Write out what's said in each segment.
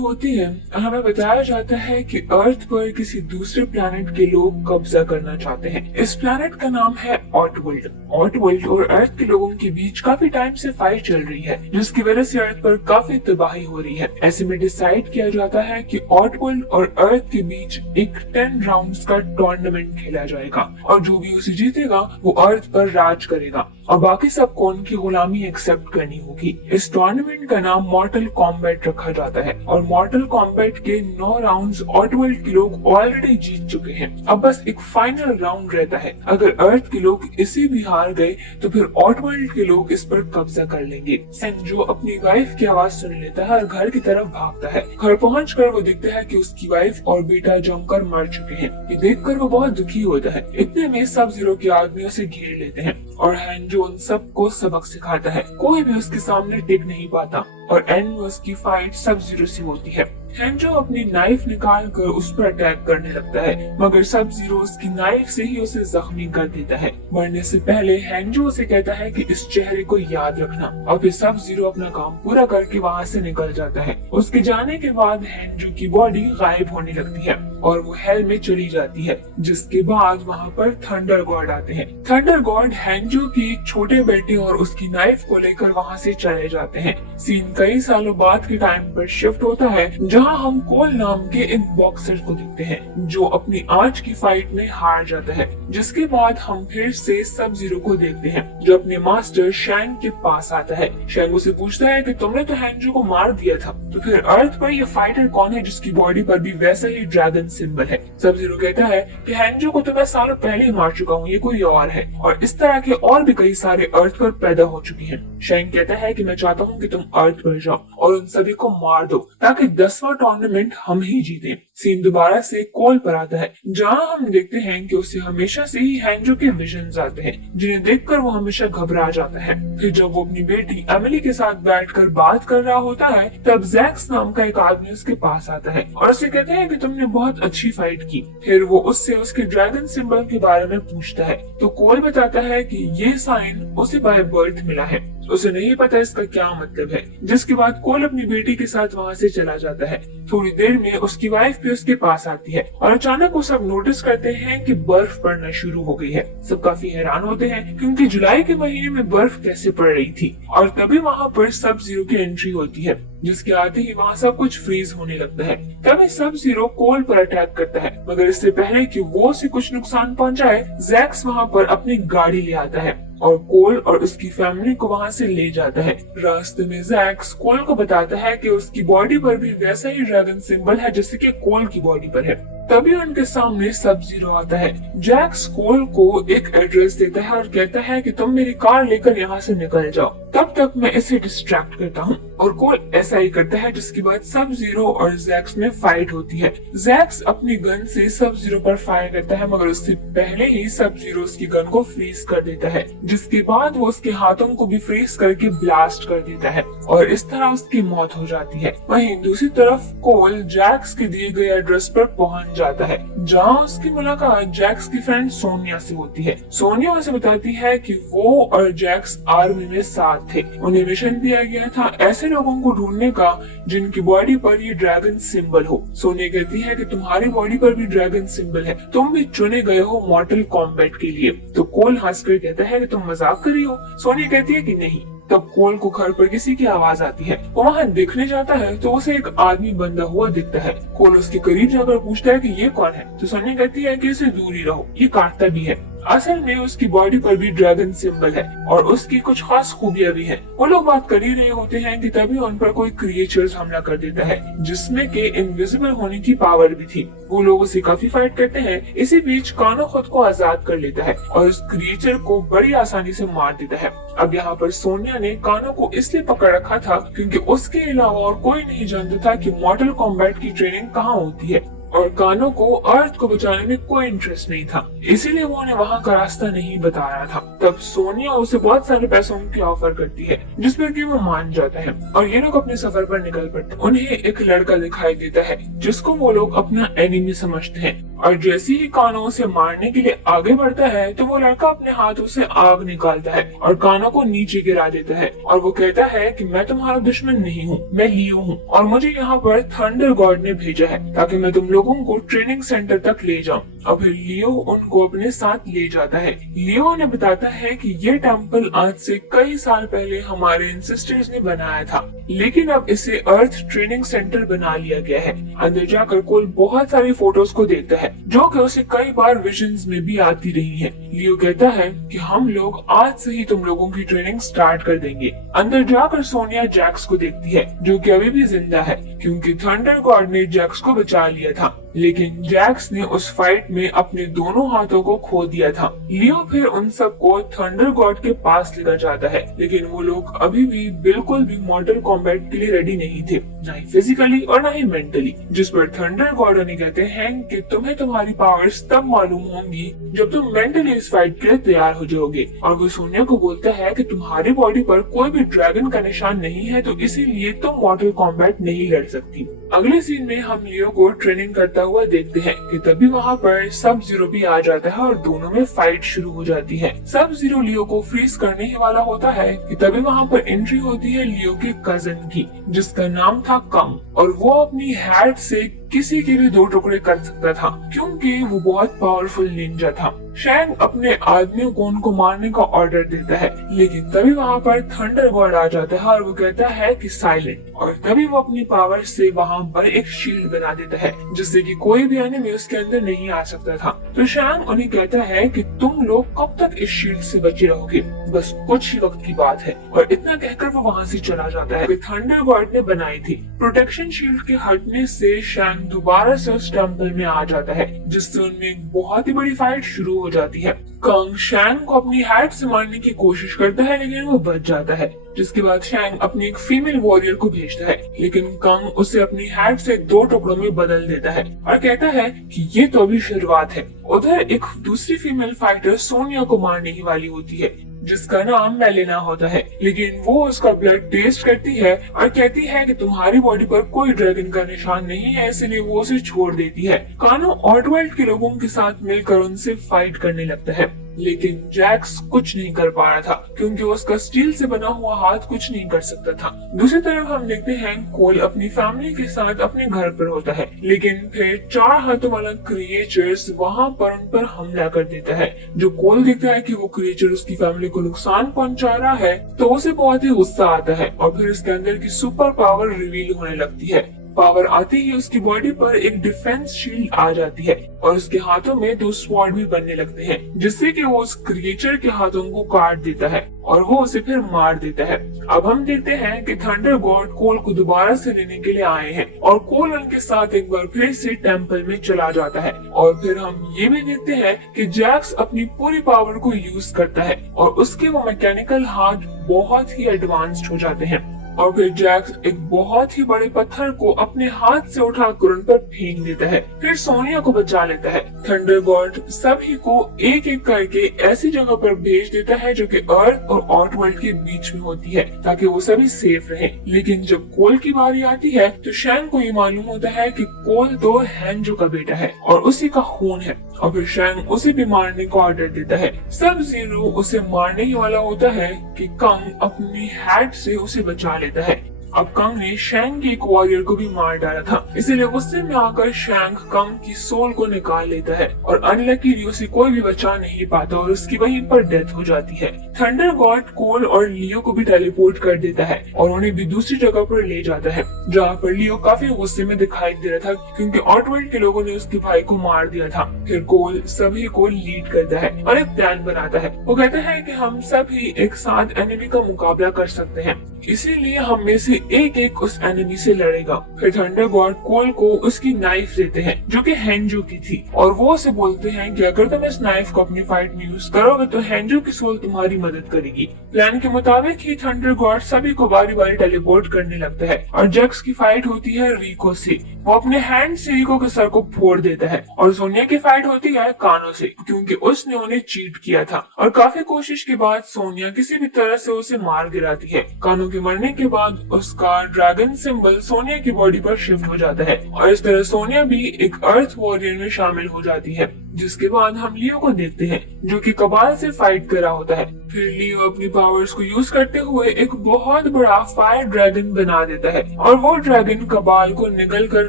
शुरू होती है और हमें बताया जाता है कि अर्थ पर किसी दूसरे प्लैनेट के लोग कब्जा करना चाहते हैं। इस प्लैनेट का नाम है ऑटवर्ल्ड। ऑटवर्ल्ड और अर्थ के लोगों के बीच काफी टाइम से फाइट चल रही है, जिसकी वजह से अर्थ पर काफी तबाही हो रही है। ऐसे में डिसाइड किया जाता है कि ऑटवर्ल्ड और अर्थ के बीच एक 10 राउंड्स का टूर्नामेंट खेला जाएगा और जो भी उसे जीतेगा वो अर्थ पर राज करेगा और बाकी सबको उनकी गुलामी एक्सेप्ट करनी होगी। इस टूर्नामेंट का नाम मॉर्टल कॉम्बैट रखा जाता है और मॉर्टल कॉम्बैट के 9 राउंड्स ऑटवर्ल्ड के लोग ऑलरेडी जीत चुके हैं। अब बस एक फाइनल राउंड रहता है। अगर अर्थ के लोग इसे भी हार गए तो फिर ऑटवर्ल्ड के लोग इस पर कब्जा कर लेंगे। जो अपनी वाइफ की आवाज सुन लेता है और घर की तरफ भागता है। घर पहुंचकर वो देखता है कि उसकी वाइफ और बेटा जमकर मर चुके हैं। ये देखकर वो बहुत दुखी होता है। इतने में सब जीरो के आदमी उसे घेर लेते हैं और हैंजो उन सबको सबक सिखाता है। कोई भी उसके सामने टिक नहीं पाता और एंड में उसकी फाइट सब जीरो से होती है। हैंजो अपनी नाइफ निकाल कर उस पर अटैक करने लगता है, मगर सब जीरो उसकी नाइफ से ही उसे जख्मी कर देता है। मरने से पहले हैंजो उसे कहता है कि इस चेहरे को याद रखना और फिर सब जीरो अपना काम पूरा करके वहाँ से निकल जाता है। उसके जाने के बाद हैंजो की बॉडी गायब होने लगती है और वो हेल में चली जाती है, जिसके बाद वहाँ पर थंडर गॉड आते हैं। थंडर गॉड हैंजो के एक छोटे बेटे और उसकी नाइफ को लेकर वहाँ से चले जाते हैं। सीन कई सालों बाद के टाइम पर शिफ्ट होता है, जहाँ हम कोल नाम के एक बॉक्सर को देखते हैं जो अपनी आज की फाइट में हार जाता है। जिसके बाद हम फिर से सब जीरो को देखते हैं जो अपने मास्टर शैंग के पास आता है। शैंग उसे पूछता है कि तुमने तो हैंजो को मार दिया था, तो फिर अर्थ पर ये फाइटर कौन है जिसकी बॉडी पर भी वैसा ही ड्रैगन सिंबल है। सब जीरो कहता है कि हैंजो को तो मैं सालों पहले ही मार चुका हूँ, ये कोई और है। और इस तरह के और भी कई सारे अर्थ पर पैदा हो चुके हैं। शैंग कहता है कि मैं चाहता हूँ कि तुम अर्थ पर जाओ और उन सभी को मार दो ताकि 10वां टूर्नामेंट हम ही जीते। सीन दोबारा से कोल पर आता है, जहाँ हम देखते हैं कि उसे हमेशा से ही हैंजो के विजन्स आते हैं, जिन्हें देखकर वो हमेशा घबरा जाता है। फिर जब वो अपनी बेटी एमिली के साथ बैठकर बात कर रहा होता है, तब जैक्स नाम का एक आदमी उसके पास आता है और उसे कहते हैं कि तुमने बहुत अच्छी फाइट की। फिर वो उससे उसके ड्रैगन सिंबल के बारे में पूछता है, तो कोल बताता है कि ये साइन उसे बाय बर्थ मिला है, उसे नहीं पता इसका क्या मतलब है। जिसके बाद कोल अपनी बेटी के साथ वहाँ से चला जाता है। थोड़ी देर में उसकी वाइफ भी उसके पास आती है और अचानक वो सब नोटिस करते हैं कि बर्फ पड़ना शुरू हो गई है। सब काफी हैरान होते हैं क्योंकि जुलाई के महीने में बर्फ कैसे पड़ रही थी। और तभी वहाँ पर सब जीरो की एंट्री होती है, जिसके आते ही वहाँ सब कुछ फ्रीज होने लगता है। तभी सब जीरो कोल पर अटैक करता है, मगर इससे पहले कि वो उसे कुछ नुकसान पहुँचाए, जैक्स वहाँ पर अपनी गाड़ी ले आता है और कोल और उसकी फैमिली को वहाँ से ले जाता है। रास्ते में जैक्स कोल को बताता है कि उसकी बॉडी पर भी वैसा ही ड्रैगन सिंबल है जैसे कि कोल की बॉडी पर है। तभी उनके सामने सब जीरो आता है। जैक्स कोल को एक एड्रेस देता है और कहता है कि तुम मेरी कार लेकर यहाँ से निकल जाओ, तब तक मैं इसे डिस्ट्रैक्ट करता हूँ। और कोल ऐसा ही करता है, जिसके बाद सब जीरो और जैक्स में फाइट होती है। जैक्स अपनी गन से सब जीरो पर फायर करता है, मगर उससे पहले ही सब जीरो उसकी गन को फ्रीज कर देता है, जिसके बाद वो उसके हाथों को भी फ्रीज करके ब्लास्ट कर देता है और इस तरह उसकी मौत हो जाती है। वहीं दूसरी तरफ कोल जैक्स के दिए गए एड्रेस पर पहुंच जाता है, जहां उसकी मुलाकात जैक्स की फ्रेंड सोनिया से होती है। सोनिया उसे बताती है कि वो और जैक्स आर्मी में साथ थे। उन्हें मिशन दिया गया था ऐसे लोगों को ढूंढने का जिनकी बॉडी पर ये ड्रैगन सिंबल हो। सोनिया कहती है कि तुम्हारी बॉडी पर भी ड्रैगन सिंबल है, तुम भी चुने गए हो मॉर्टल कॉम्बैट के लिए। तो कोल हंसकर कहता है कि तुम मजाक कर रही हो। सोनिया कहती है कि नहीं। तब कोल को घर पर किसी की आवाज आती है। वो वहाँ देखने जाता है तो उसे एक आदमी बंधा हुआ दिखता है। कोल उसके करीब जाकर पूछता है कि ये कौन है, तो सोनिया कहती है कि इसे दूर ही रहो, ये काटता भी है। असल में उसकी बॉडी पर भी ड्रैगन सिंबल है और उसकी कुछ खास खूबियां भी हैं। वो लोग बात कर ही रहे होते हैं कि तभी उन पर कोई क्रिएचर्स हमला कर देता है, जिसमें के इनविजिबल होने की पावर भी थी। वो लोग उसे काफी फाइट करते हैं। इसी बीच कानो खुद को आजाद कर लेता है और उस क्रिएचर को बड़ी आसानी से मार देता है। अब यहाँ पर सोनिया ने कानो को इसलिए पकड़ रखा था क्योंकि उसके अलावा और कोई नहीं जानता था कि मॉर्टल कॉम्बैट की ट्रेनिंग कहाँ होती है। और कानो को अर्थ को बचाने में कोई इंटरेस्ट नहीं था, इसीलिए वो उन्हें वहाँ का रास्ता नहीं बताया था। तब सोनिया उसे बहुत सारे पैसों की ऑफर करती है, जिस पर कि वो मान जाता है और ये लोग अपने सफर पर निकल पड़ते हैं। उन्हें एक लड़का दिखाई देता है जिसको वो लोग अपना एनिमी समझते हैं, और जैसे ही कानो उसे मारने के लिए आगे बढ़ता है तो वो लड़का अपने हाथों से आग निकालता है और कानो को नीचे गिरा देता है, और वो कहता है कि मैं तुम्हारा दुश्मन नहीं हूँ, मैं लियो हूँ और मुझे यहाँ पर थंडर गॉड ने भेजा है ताकि मैं तुम लोगों को ट्रेनिंग सेंटर तक ले जाऊँ। और फिर लियो उनको अपने साथ ले जाता है। लियो उन्हें बताता है कि ये टेम्पल आज से कई साल पहले हमारे एंसेस्टर्स ने बनाया था, लेकिन अब इसे अर्थ ट्रेनिंग सेंटर बना लिया गया है। अंदर जाकर कोल बहुत सारी फोटोज को देखता है जो कि उसे कई बार विजन्स में भी आती रही है। लियो कहता है कि हम लोग आज से ही तुम लोगों की ट्रेनिंग स्टार्ट कर देंगे। अंदर जाकर सोनिया जैक्स को देखती है जो कि अभी भी जिंदा है, क्योंकि थंडर गॉड ने जैक्स को बचा लिया था, लेकिन जैक्स ने उस फाइट में अपने दोनों हाथों को खो दिया था। लियो फिर उन सबको थंडर गॉड के पास लेकर जाता है, लेकिन वो लोग अभी भी बिल्कुल भी मॉर्टल कॉम्बैट के लिए रेडी नहीं थे, ना ही फिजिकली और ना ही मेंटली। जिस पर थंडर गॉड उन्हें कहते हैं कि तुम्हें तुम्हारी पावर्स तब मालूम होंगी जब तुम मेंटली इस फाइट के लिए तैयार हो जाओगे। और वो सोनिया को बोलता है कि तुम्हारी बॉडी पर कोई भी ड्रैगन का निशान नहीं है, तो इसीलिए तुम मॉर्टल कॉम्बैट नहीं लड़ सकती। अगले सीन में हम लियो को ट्रेनिंग करता हुआ देखते हैं कि तभी वहाँ पर सब जीरो भी आ जाता है और दोनों में फाइट शुरू हो जाती है। सब जीरो लियो को फ्रीज करने ही वाला होता है कि तभी वहाँ पर एंट्री होती है लियो के कजन की, जिसका नाम था कम, और वो अपनी हैट से किसी के भी 2 टुकड़े कर सकता था क्योंकि वो बहुत पावरफुल निंजा था। शैंग अपने आदमियों को उनको मारने का ऑर्डर देता है, लेकिन तभी वहाँ पर थंडर गॉड आ जाता है और वो कहता है कि साइलेंट, और तभी वो अपनी पावर से वहाँ पर एक शील्ड बना देता है जिससे कि कोई भी एनिमी उसके अंदर नहीं आ सकता था। तो शैंग उन्हें कहता है कि तुम लोग कब तक इस शील्ड से बचे रहोगे, बस कुछ ही वक्त की बात है, और इतना कहकर वो वहाँ से चला जाता है। थंडर गॉड ने बनाई थी। प्रोटेक्शन शील्ड के हटने से शैंग दोबारा से उस टेम्पल में आ जाता है, जिससे उनमें एक बहुत ही बड़ी फाइट शुरू हो जाती है। कंग शैंग को अपनी हैट से मारने की कोशिश करता है, लेकिन वो बच जाता है, जिसके बाद शैंग अपनी एक फीमेल वॉरियर को भेजता है, लेकिन कंग उसे अपनी हैट से 2 टुकड़ों में बदल देता है और कहता है कि ये तो अभी शुरुआत है। उधर एक दूसरी फीमेल फाइटर सोनिया को मारने ही वाली होती है, जिसका नाम मेलिना होता है, लेकिन वो उसका ब्लड टेस्ट करती है और कहती है कि तुम्हारी बॉडी पर कोई ड्रैगन का निशान नहीं है, इसलिए वो उसे छोड़ देती है। कानो ऑटवर्ल्ड के लोगों के साथ मिलकर उनसे फाइट करने लगता है, लेकिन जैक्स कुछ नहीं कर पा रहा था क्योंकि उसका स्टील से बना हुआ हाथ कुछ नहीं कर सकता था। दूसरी तरफ हम देखते हैं कोल अपनी फैमिली के साथ अपने घर पर होता है, लेकिन फिर 4 हाथों वाला क्रिएचर्स वहां पर उन पर हमला कर देता है। जो कोल देखता है कि वो क्रिएचर उसकी फैमिली को नुकसान पहुंचा रहा है तो उसे बहुत ही गुस्सा आता है और फिर उसके अंदर की सुपर पावर रिवील होने लगती है। पावर आते ही उसकी बॉडी पर एक डिफेंस शील्ड आ जाती है और उसके हाथों में 2 स्वॉर्ड भी बनने लगते हैं, जिससे कि वो उस क्रिएचर के हाथों को काट देता है और वो उसे फिर मार देता है। अब हम देखते हैं कि थंडर गॉड कोल को दोबारा से लेने के लिए आए हैं और कोल उनके साथ एक बार फिर से टेम्पल में चला जाता है। और फिर हम ये भी देखते हैं कि जैक्स अपनी पूरी पावर को यूज करता है और उसके वो मैकेनिकल हाथ बहुत ही एडवांस्ड हो जाते हैं, और फिर जैक्स एक बहुत ही बड़े पत्थर को अपने हाथ से उठाकर उन पर फेंक देता है, फिर सोनिया को बचा लेता है। थंडर गॉड सभी को एक एक करके ऐसी जगह पर भेज देता है जो कि अर्थ और ऑटवर्ल्ड के बीच में होती है, ताकि वो सभी सेफ रहे। लेकिन जब कोल की बारी आती है तो शैंग को ये मालूम होता है कि कोल तो हैंजो का बेटा है और उसी का खून है, और फिर शैंग उसे भी मारने का ऑर्डर देता है। सब जीरो उसे मारने ही वाला होता है कि कंग अपनी हैट से उसे बचा लेता है। अब कंग ने शैंग की एक वॉरियर को भी मार डाला था, इसलिए गुस्से में आकर शैंग कंग की सोल को निकाल लेता है और अनलकीली उसे कोई भी बचा नहीं पाता और उसकी वहीं पर डेथ हो जाती है। थंडर गॉड कोल और लियो को भी टेलीपोर्ट कर देता है और उन्हें भी दूसरी जगह पर ले जाता है, जहाँ पर लियो काफी गुस्से में दिखाई दे रहा था क्योंकि ऑटवर्ल्ड के लोगों ने उसके भाई को मार दिया था। फिर कोल सभी को लीड करता है और एक प्लान बनाता है। वो कहता है कि हम सभी एक साथ एनिमी का मुकाबला कर सकते हैं, इसीलिए हम में से एक एक उस एनिमी से लड़ेगा। फिर थंडर गॉड कोल को उसकी नाइफ देते हैं जो कि हेंजो की थी, और वो उसे बोलते हैं कि अगर तुम इस नाइफ को अपनी फाइट में यूज करोगे तो हेंजो की सोल तुम्हारी मदद करेगी। प्लान के मुताबिक ही थंडर गॉड सभी को बारी बारी टेलीपोर्ट करने लगता है और जक्स की फाइट होती है रिको से। वो अपने हैंड से रिको के सर को फोड़ देता है, और सोनिया की फाइट होती है कानो से क्योंकि उसने उन्हें चीट किया था, और काफी कोशिश के बाद सोनिया किसी भी तरह से उसे मार गिराती है। कानो के मरने के बाद उसका ड्रैगन सिंबल सोनिया की बॉडी पर शिफ्ट हो जाता है, और इस तरह सोनिया भी एक अर्थ वॉरियर में शामिल हो जाती है। जिसके बाद हम लियो को देखते हैं जो कि कबाल से फाइट कर रहा होता है। फिर लियो अपनी पावर्स को यूज करते हुए एक बहुत बड़ा फायर ड्रैगन बना देता है, और वो ड्रैगन कबाल को निगल कर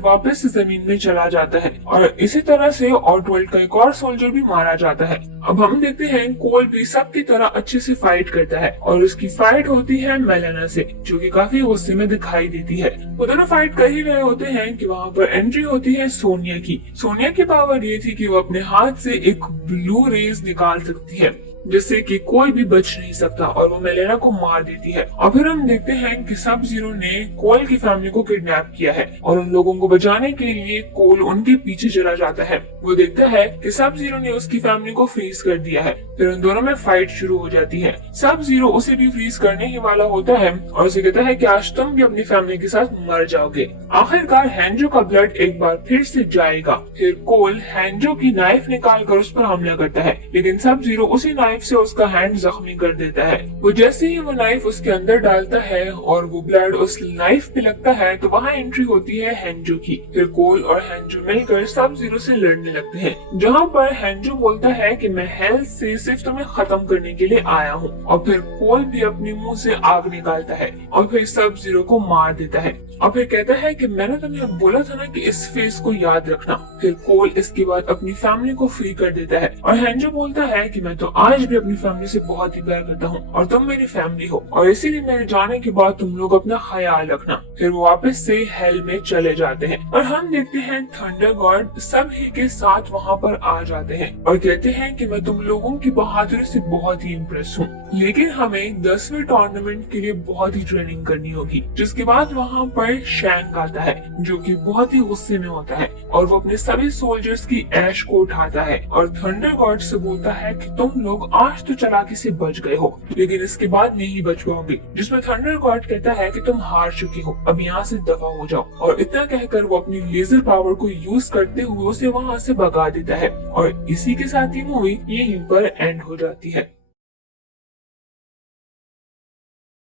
वापस जमीन में चला जाता है, और इसी तरह से ऑटवर्ल्ड का एक और सोल्जर भी मारा जाता है। अब हम देखते हैं कोल भी सबकी तरह अच्छे से फाइट करता है, और उसकी फाइट होती है मेलेना से जो कि काफी गुस्से में दिखाई देती है। वो दोनों फाइट कर ही रहे होते हैं कि वहाँ पर एंट्री होती है सोनिया की। सोनिया की पावर ये थी कि वो अपने हाथ से एक ब्लू रेज निकाल सकती है जिससे कि कोई भी बच नहीं सकता, और वो मेलेना को मार देती है। और फिर हम देखते हैं कि सब जीरो ने कोल की फैमिली को किडनैप किया है, और उन लोगों को बचाने के लिए कोल उनके पीछे चला जाता है। वो देखता है कि सब जीरो ने उसकी फैमिली को फ्रीज कर दिया है। फिर उन दोनों में फाइट शुरू हो जाती है। सब जीरो उसे भी फ्रीज करने ही वाला होता है और उसे कहता है कि आज तुम भी अपनी फैमिली के साथ मर जाओगे। आखिरकार हैंजो का ब्लड एक बार फिर से जाएगा। फिर कोल हैंजो की नाइफ निकाल कर उस पर हमला करता है, लेकिन सब जीरो उसी नाइफ से उसका हैंड जख्मी कर देता है। वो जैसे ही वो नाइफ उसके अंदर डालता है और वो ब्लड उस नाइफ पे लगता है तो वहाँ एंट्री होती है हैंजो की। फिर कोल और हैंजो मिलकर सब जीरो से लड़ने लगते हैं, जहाँ पर हैंजो बोलता है कि मैं हेल्थ से सिर्फ तुम्हें खत्म करने के लिए आया हूँ, और फिर कोल भी अपने मुंह से आग निकालता है और फिर सब जीरो को मार देता है, और फिर कहता है कि मैंने तुम्हें बोला था ना कि इस फेस को याद रखना। फिर कोल इसके बाद अपनी फैमिली को फ्री कर देता है, और हैंजो बोलता है कि मैं तो आज भी अपनी फैमिली से बहुत ही प्यार करता हूँ और तुम मेरी फैमिली हो, और इसीलिए मेरे जाने के बाद तुम लोग अपना ख्याल रखना। फिर वो वापस से हेल में चले जाते हैं, और हम देखते हैं थंडर गॉड सभी के साथ वहाँ पर आ जाते हैं और कहते हैं कि मैं तुम लोगों की बहादुरी से बहुत ही इम्प्रेस हूँ, लेकिन हमें 10वें टूर्नामेंट के लिए बहुत ही ट्रेनिंग करनी होगी। जिसके बाद वहाँ पर शैंक आता है जो कि बहुत ही गुस्से में होता है, और वो अपने सभी सोल्जर्स की ऐश को उठाता है और थंडर गॉड से बोलता है कि तुम लोग आज तो चालाकी से बच गए हो, लेकिन इसके बाद नहीं बच पाओगे। जिसमें थंडर गॉड कहता है कि तुम हार चुकी हो, अब यहाँ से दफा हो जाओ, और इतना कहकर वो अपनी लेजर पावर को यूज करते हुए उसे वहाँ से भगा देता है, और इसी के साथ ही मूवी यहीं पर एंड हो जाती है।